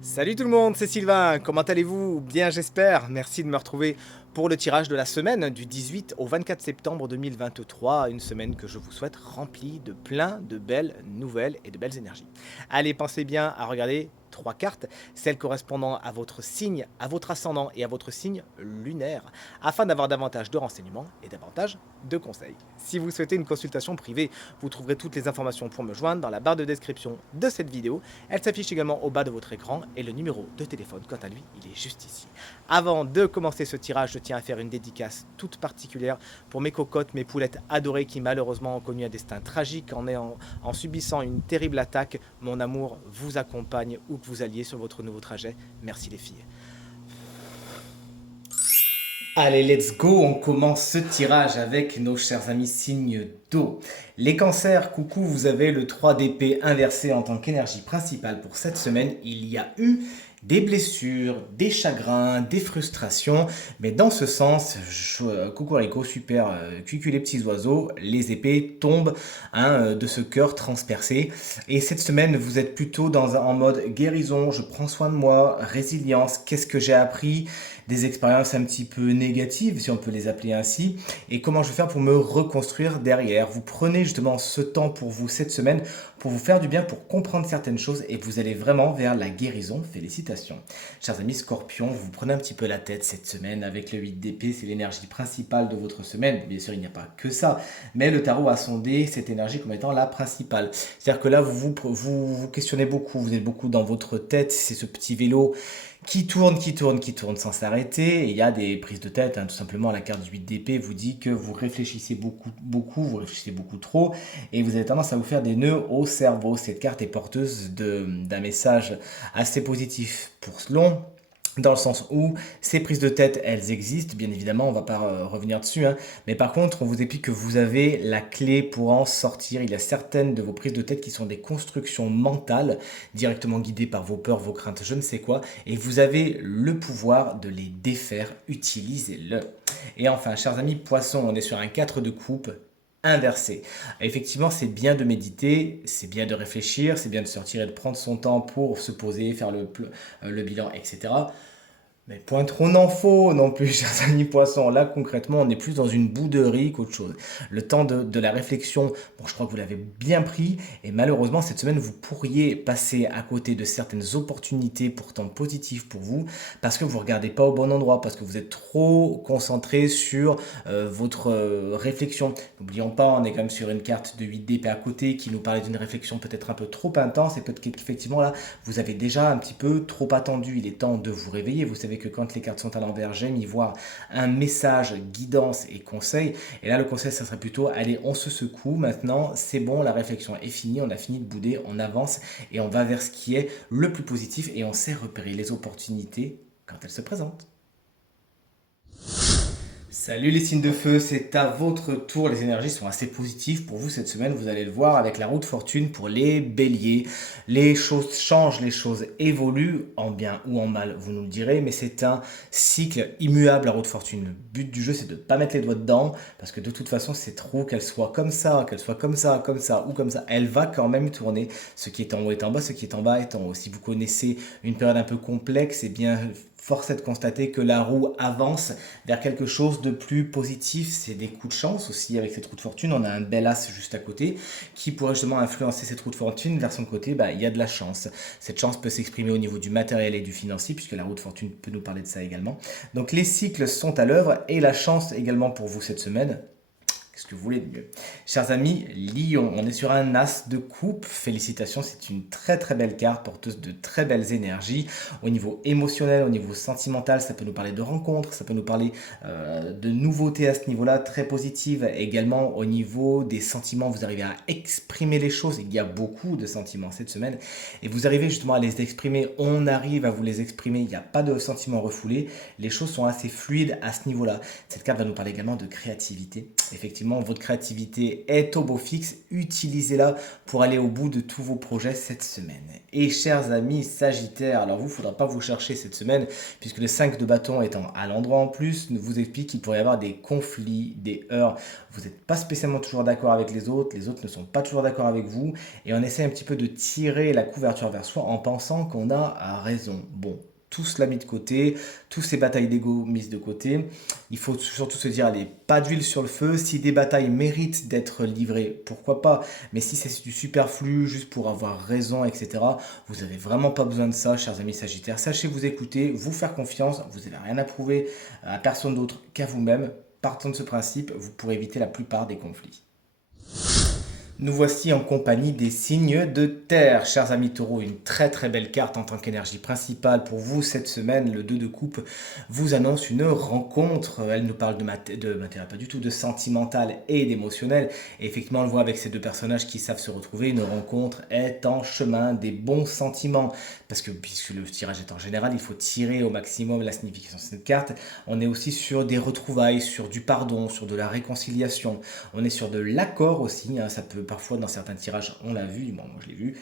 Salut tout le monde, c'est Sylvain, comment allez-vous? Bien j'espère, merci de me retrouver pour le tirage de la semaine du 18 au 24 septembre 2023, une semaine que je vous souhaite remplie de plein de belles nouvelles et de belles énergies. Allez, pensez bien à regarder trois cartes, celles correspondant à votre signe, à votre ascendant et à votre signe lunaire, afin d'avoir davantage de renseignements et davantage de conseils. Si vous souhaitez une consultation privée, vous trouverez toutes les informations pour me joindre dans la barre de description de cette vidéo. Elle s'affiche également au bas de votre écran et le numéro de téléphone, quant à lui, il est juste ici. Avant de commencer ce tirage, je tiens à faire une dédicace toute particulière pour mes cocottes, mes poulettes adorées qui malheureusement ont connu un destin tragique en subissant une terrible attaque. Mon amour vous accompagne où que vous alliez sur votre nouveau trajet. Merci les filles. Allez, let's go, on commence ce tirage avec nos chers amis signes d'eau. Les cancers, coucou, vous avez le 3 d'épée inversé en tant qu'énergie principale pour cette semaine. Il y a eu des blessures, des chagrins, des frustrations, mais dans ce sens, Cocorico, super, cucu les petits oiseaux, les épées tombent de ce cœur transpercé. Et cette semaine, vous êtes plutôt en mode guérison, je prends soin de moi, résilience, qu'est-ce que j'ai appris, des expériences un petit peu négatives, si on peut les appeler ainsi, et comment je vais faire pour me reconstruire derrière. Vous prenez justement ce temps pour vous cette semaine, pour vous faire du bien, pour comprendre certaines choses, et vous allez vraiment vers la guérison. Félicitations. Chers amis Scorpions, vous prenez un petit peu la tête cette semaine avec le 8 d'épée, c'est l'énergie principale de votre semaine. Bien sûr, il n'y a pas que ça, mais le tarot a sondé cette énergie comme étant la principale. C'est-à-dire que là, vous questionnez beaucoup, vous êtes beaucoup dans votre tête, c'est ce petit vélo qui tourne sans s'arrêter. Et il y a des prises de tête, tout simplement. La carte du 8 d'épée vous dit que vous réfléchissez beaucoup, vous réfléchissez beaucoup trop, et vous avez tendance à vous faire des nœuds au cerveau. Cette carte est porteuse d'un message assez positif pour Slon, dans le sens où ces prises de tête, elles existent, bien évidemment, on va pas revenir dessus, hein, mais par contre, on vous explique que vous avez la clé pour en sortir. Il y a certaines de vos prises de tête qui sont des constructions mentales, directement guidées par vos peurs, vos craintes, je ne sais quoi, et vous avez le pouvoir de les défaire, utilisez-le. Et enfin, chers amis poissons, on est sur un 4 de coupe, inversé. Effectivement, c'est bien de méditer, c'est bien de réfléchir, c'est bien de sortir et de prendre son temps pour se poser, faire le bilan, etc. Mais point trop n'en faut non plus, chers amis poissons. Là, concrètement, on est plus dans une bouderie qu'autre chose. Le temps de la réflexion, bon, je crois que vous l'avez bien pris. Et malheureusement, cette semaine, vous pourriez passer à côté de certaines opportunités pourtant positives pour vous parce que vous ne regardez pas au bon endroit, parce que vous êtes trop concentré sur votre réflexion. N'oublions pas, on est quand même sur une carte de 8 d'épée à côté qui nous parlait d'une réflexion peut-être un peu trop intense et peut-être qu'effectivement là, vous avez déjà un petit peu trop attendu. Il est temps de vous réveiller. Vous savez que quand les cartes sont à l'envers, j'aime y voir un message, guidance et conseil. Et là, le conseil, ça serait plutôt, allez, on se secoue maintenant, c'est bon, la réflexion est finie, on a fini de bouder, on avance et on va vers ce qui est le plus positif et on sait repérer les opportunités quand elles se présentent. Salut les signes de feu, c'est à votre tour. Les énergies sont assez positives pour vous cette semaine. Vous allez le voir avec la roue de fortune pour les béliers. Les choses changent, les choses évoluent, en bien ou en mal, vous nous le direz, mais c'est un cycle immuable, la roue de fortune. Le but du jeu, c'est de ne pas mettre les doigts dedans, parce que de toute façon, c'est trop qu'elle soit comme ça, qu'elle soit comme ça ou comme ça. Elle va quand même tourner. Ce qui est en haut est en bas, ce qui est en bas est en haut. Si vous connaissez une période un peu complexe, eh bien, force est de constater que la roue avance vers quelque chose de plus positif. C'est des coups de chance aussi avec cette roue de fortune. On a un bel as juste à côté qui pourrait justement influencer cette roue de fortune vers son côté. Bah, il y a de la chance. Cette chance peut s'exprimer au niveau du matériel et du financier puisque la roue de fortune peut nous parler de ça également. Donc les cycles sont à l'œuvre et la chance également pour vous cette semaine. Qu'est-ce que vous voulez de mieux? Chers amis, Lion, on est sur un as de coupe. Félicitations, c'est une très très belle carte, porteuse de très belles énergies. Au niveau émotionnel, au niveau sentimental, ça peut nous parler de rencontres, ça peut nous parler de nouveautés à ce niveau-là, très positives. Également au niveau des sentiments, vous arrivez à exprimer les choses. Il y a beaucoup de sentiments cette semaine. Et vous arrivez justement à les exprimer. On arrive à vous les exprimer. Il n'y a pas de sentiments refoulés. Les choses sont assez fluides à ce niveau-là. Cette carte va nous parler également de créativité. Effectivement, effectivement votre créativité est au beau fixe, utilisez-la pour aller au bout de tous vos projets cette semaine. Et chers amis Sagittaires, alors vous, il ne faudra pas vous chercher cette semaine, puisque le 5 de bâton étant à l'endroit en plus, nous vous explique qu'il pourrait y avoir des conflits, des heurts. Vous n'êtes pas spécialement toujours d'accord avec les autres ne sont pas toujours d'accord avec vous, et on essaie un petit peu de tirer la couverture vers soi en pensant qu'on a raison. Bon, tout cela mis de côté, toutes ces batailles d'ego mises de côté. Il faut surtout se dire, allez, pas d'huile sur le feu. Si des batailles méritent d'être livrées, pourquoi pas. Mais si c'est du superflu, juste pour avoir raison, etc., vous n'avez vraiment pas besoin de ça, chers amis Sagittaires. Sachez vous écouter, vous faire confiance. Vous n'avez rien à prouver à personne d'autre qu'à vous-même. Partant de ce principe, vous pourrez éviter la plupart des conflits. Nous voici en compagnie des signes de terre. Chers amis taureaux, une très très belle carte en tant qu'énergie principale pour vous cette semaine. Le 2 de coupe vous annonce une rencontre. Elle nous parle de matériel, pas du tout, de sentimental et d'émotionnel. Et effectivement, on le voit avec ces deux personnages qui savent se retrouver. Une rencontre est en chemin, des bons sentiments. Parce que puisque le tirage est en général, il faut tirer au maximum la signification de cette carte. On est aussi sur des retrouvailles, sur du pardon, sur de la réconciliation. On est sur de l'accord aussi, hein. Ça peut parfois dans certains tirages, on l'a vu, bon, moi je l'ai vu,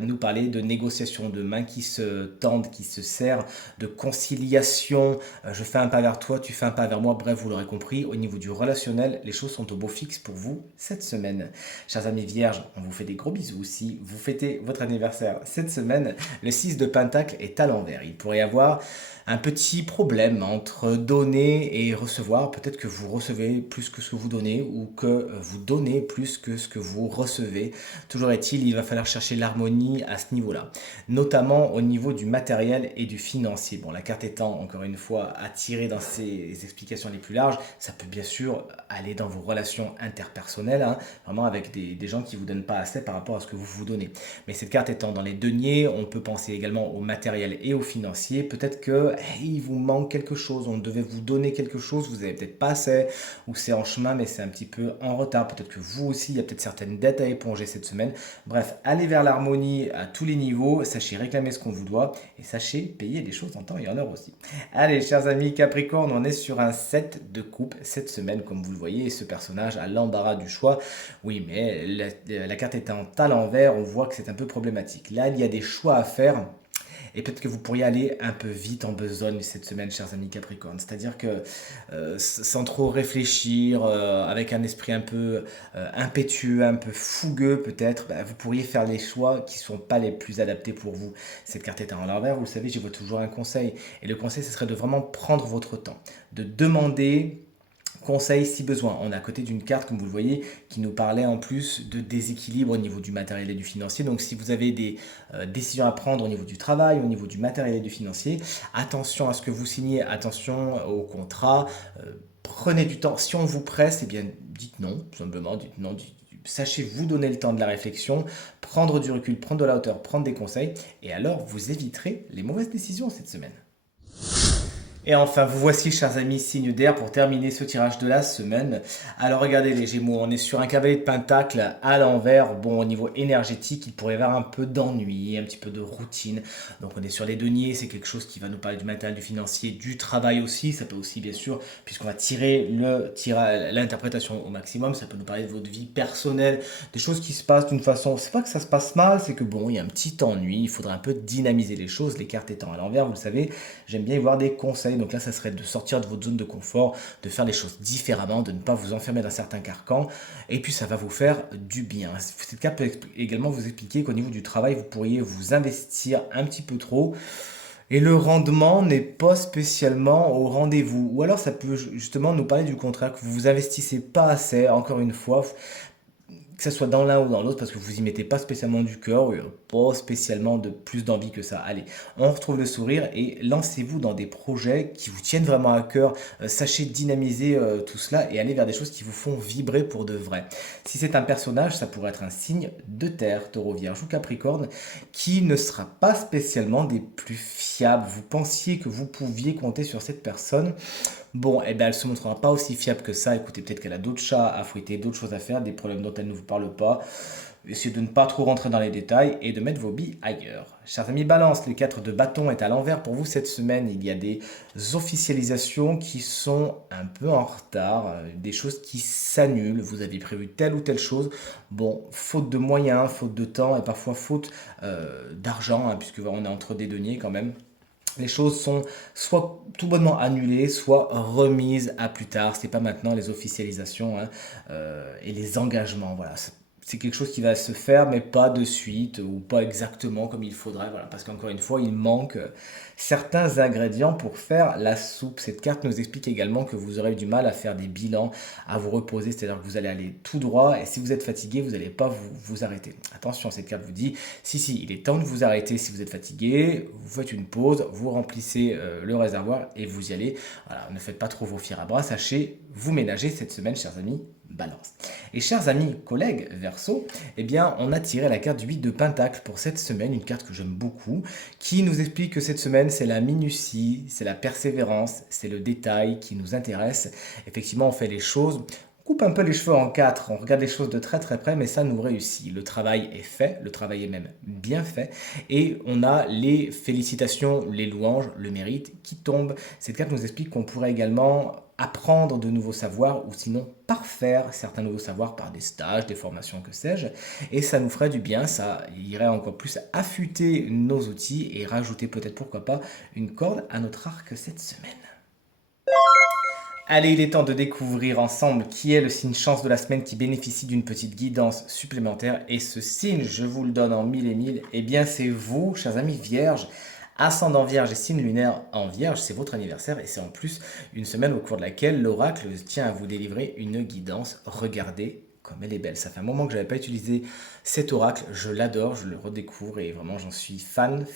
nous parler de négociation, de mains qui se tendent, qui se serrent, de conciliation, je fais un pas vers toi, tu fais un pas vers moi, bref, vous l'aurez compris, au niveau du relationnel, les choses sont au beau fixe pour vous cette semaine. Chers amis vierges, on vous fait des gros bisous. Si vous fêtez votre anniversaire cette semaine, le 6 de Pentacle est à l'envers. Il pourrait y avoir un petit problème entre donner et recevoir. Peut-être que vous recevez plus que ce que vous donnez ou que vous donnez plus que ce que vous recevez. Toujours est-il, il va falloir chercher l'harmonie à ce niveau-là, notamment au niveau du matériel et du financier. Bon, la carte étant, encore une fois, attirée dans ses explications les plus larges, ça peut bien sûr aller dans vos relations interpersonnelles, hein, vraiment avec des gens qui ne vous donnent pas assez par rapport à ce que vous vous donnez. Mais cette carte étant dans les deniers, on peut penser également au matériel et au financier. Peut-être que il vous manque quelque chose, on devait vous donner quelque chose, vous n'avez peut-être pas assez, ou c'est en chemin mais c'est un petit peu en retard. Peut-être que vous aussi, il y a peut-être certaines dettes à éponger cette semaine. Bref, allez vers l'harmonie à tous les niveaux, sachez réclamer ce qu'on vous doit et sachez payer les choses en temps et en heure aussi. Allez, chers amis Capricorne, on est sur un 7 de coupe cette semaine, comme vous le voyez, et ce personnage a l'embarras du choix. Oui, mais la carte étant à l'envers, on voit que c'est un peu problématique. Là, il y a des choix à faire. Et peut-être que vous pourriez aller un peu vite en besogne cette semaine, chers amis Capricorne. C'est-à-dire que sans trop réfléchir, avec un esprit un peu impétueux, un peu fougueux peut-être, bah, vous pourriez faire les choix qui ne sont pas les plus adaptés pour vous. Cette carte étant à l'envers, vous le savez, je vois toujours un conseil. Et le conseil, ce serait de vraiment prendre votre temps, de demander conseil si besoin. On est à côté d'une carte, comme vous le voyez, qui nous parlait en plus de déséquilibre au niveau du matériel et du financier. Donc si vous avez des décisions à prendre au niveau du travail, au niveau du matériel et du financier, attention à ce que vous signez, attention au contrat, prenez du temps. Si on vous presse, eh bien dites non, tout simplement, dites non, sachez vous donner le temps de la réflexion, prendre du recul, prendre de la hauteur, prendre des conseils, et alors vous éviterez les mauvaises décisions cette semaine. Et enfin, vous voici, chers amis, signe d'air pour terminer ce tirage de la semaine. Alors, regardez les Gémeaux, on est sur un cavalier de pentacle à l'envers. Bon, au niveau énergétique, il pourrait y avoir un peu d'ennui, un petit peu de routine. Donc, on est sur les deniers, c'est quelque chose qui va nous parler du matériel, du financier, du travail aussi. Ça peut aussi, bien sûr, puisqu'on va tirer l'interprétation au maximum, ça peut nous parler de votre vie personnelle, des choses qui se passent d'une façon. C'est pas que ça se passe mal, c'est que bon, il y a un petit ennui, il faudra un peu dynamiser les choses. Les cartes étant à l'envers, vous le savez, j'aime bien y voir des conseils. Donc là, ça serait de sortir de votre zone de confort, de faire les choses différemment, de ne pas vous enfermer dans certains carcans. Et puis, ça va vous faire du bien. Cette carte peut également vous expliquer qu'au niveau du travail, vous pourriez vous investir un petit peu trop. Et le rendement n'est pas spécialement au rendez-vous. Ou alors, ça peut justement nous parler du contraire, que vous vous investissez pas assez, encore une fois, que ce soit dans l'un ou dans l'autre, parce que vous y mettez pas spécialement du cœur, pas spécialement de plus d'envie que ça. Allez, on retrouve le sourire et lancez-vous dans des projets qui vous tiennent vraiment à cœur. Sachez dynamiser tout cela et aller vers des choses qui vous font vibrer pour de vrai. Si c'est un personnage, ça pourrait être un signe de terre, Taureau, Vierge ou Capricorne, qui ne sera pas spécialement des plus fiables. Vous pensiez que vous pouviez compter sur cette personne. Bon, eh bien, elle ne se montrera pas aussi fiable que ça. Écoutez, peut-être qu'elle a d'autres chats à fouetter, d'autres choses à faire, des problèmes dont elle ne vous parle pas. Essayez de ne pas trop rentrer dans les détails et de mettre vos billes ailleurs. Chers amis Balance, le 4 de bâton est à l'envers pour vous cette semaine. Il y a des officialisations qui sont un peu en retard, des choses qui s'annulent. Vous avez prévu telle ou telle chose. Bon, faute de moyens, faute de temps et parfois faute d'argent, hein, puisque on est entre des deniers quand même. Les choses sont soit tout bonnement annulées, soit remises à plus tard. C'est pas maintenant les officialisations, hein, et les engagements. Voilà, c'est quelque chose qui va se faire, mais pas de suite ou pas exactement comme il faudrait. Voilà, parce qu'encore une fois, il manque certains ingrédients pour faire la soupe. Cette carte nous explique également que vous aurez du mal à faire des bilans, à vous reposer, c'est-à-dire que vous allez aller tout droit et si vous êtes fatigué, vous n'allez pas vous arrêter. Attention, cette carte vous dit, si, il est temps de vous arrêter si vous êtes fatigué, vous faites une pause, vous remplissez le réservoir et vous y allez. Voilà, ne faites pas trop vos fiers à bras, sachez vous ménager cette semaine, chers amis. Balance. Et chers amis, collègues Verseau, eh bien, on a tiré la carte du 8 de Pentacle pour cette semaine, une carte que j'aime beaucoup, qui nous explique que cette semaine, c'est la minutie, c'est la persévérance, c'est le détail qui nous intéresse. Effectivement, on fait les choses, on coupe un peu les cheveux en quatre, on regarde les choses de très très près, mais ça nous réussit. Le travail est fait, le travail est même bien fait, et on a les félicitations, les louanges, le mérite qui tombent. Cette carte nous explique qu'on pourrait également apprendre de nouveaux savoirs ou sinon parfaire certains nouveaux savoirs par des stages, des formations, que sais-je. Et ça nous ferait du bien, ça irait encore plus affûter nos outils et rajouter peut-être, pourquoi pas, une corde à notre arc cette semaine. Allez, il est temps de découvrir ensemble qui est le signe chance de la semaine qui bénéficie d'une petite guidance supplémentaire. Et ce signe, je vous le donne en mille et mille, eh bien c'est vous, chers amis vierges. Ascendant Vierge et signe lunaire en Vierge, c'est votre anniversaire et c'est en plus une semaine au cours de laquelle l'oracle tient à vous délivrer une guidance. Regardez comme elle est belle. Ça fait un moment que je n'avais pas utilisé cet oracle, je l'adore, je le redécouvre et vraiment j'en suis fan.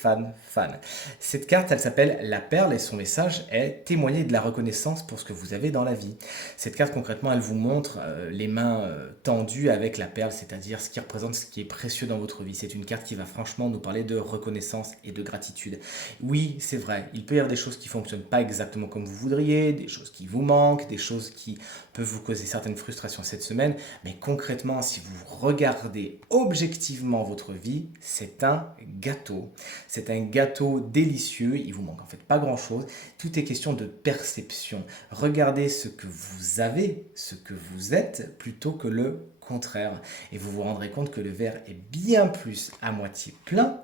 Cette carte, elle s'appelle la perle et son message est témoigner de la reconnaissance pour ce que vous avez dans la vie. Cette carte concrètement, elle vous montre les mains tendues avec la perle, c'est-à-dire ce qui représente ce qui est précieux dans votre vie. C'est une carte qui va franchement nous parler de reconnaissance et de gratitude. Oui, c'est vrai, il peut y avoir des choses qui ne fonctionnent pas exactement comme vous voudriez, des choses qui vous manquent, des choses qui peuvent vous causer certaines frustrations cette semaine, mais concrètement, si vous regardez objectivement votre vie, c'est un gâteau. C'est un gâteau délicieux, il vous manque en fait pas grand-chose. Tout est question de perception. Regardez ce que vous avez, ce que vous êtes, plutôt que le contraire. Et vous vous rendrez compte que le verre est bien plus à moitié plein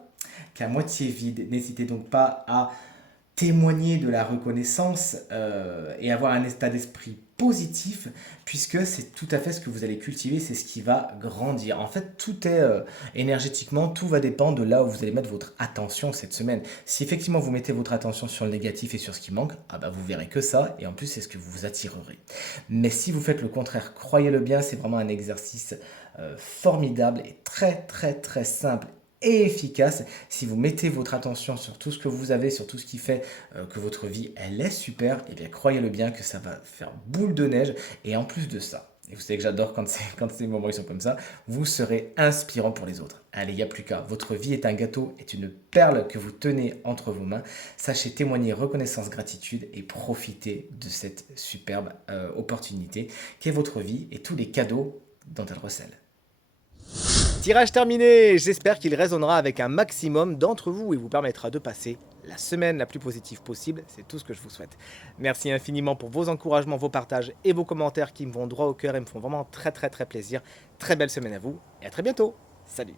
qu'à moitié vide. N'hésitez donc pas à témoigner de la reconnaissance et avoir un état d'esprit positif, puisque c'est tout à fait ce que vous allez cultiver, c'est ce qui va grandir. En fait, tout est énergétiquement, tout va dépendre de là où vous allez mettre votre attention cette semaine. Si effectivement vous mettez votre attention sur le négatif et sur ce qui manque, ah bah vous verrez que ça, et en plus c'est ce que vous attirerez. Mais si vous faites le contraire, croyez-le bien, c'est vraiment un exercice formidable et très simple et efficace. Si vous mettez votre attention sur tout ce que vous avez, sur tout ce qui fait que votre vie, elle est super, et bien croyez-le bien que ça va faire boule de neige. Et en plus de ça, et vous savez que j'adore quand ces moments ils sont comme ça, vous serez inspirant pour les autres. Allez, il n'y a plus qu'à. Votre vie est un gâteau, est une perle que vous tenez entre vos mains. Sachez témoigner reconnaissance, gratitude et profitez de cette superbe opportunité qu'est votre vie et tous les cadeaux dont elle recèle. Tirage terminé, j'espère qu'il résonnera avec un maximum d'entre vous et vous permettra de passer la semaine la plus positive possible, c'est tout ce que je vous souhaite. Merci infiniment pour vos encouragements, vos partages et vos commentaires qui me vont droit au cœur et me font vraiment très plaisir. Très belle semaine à vous et à très bientôt. Salut.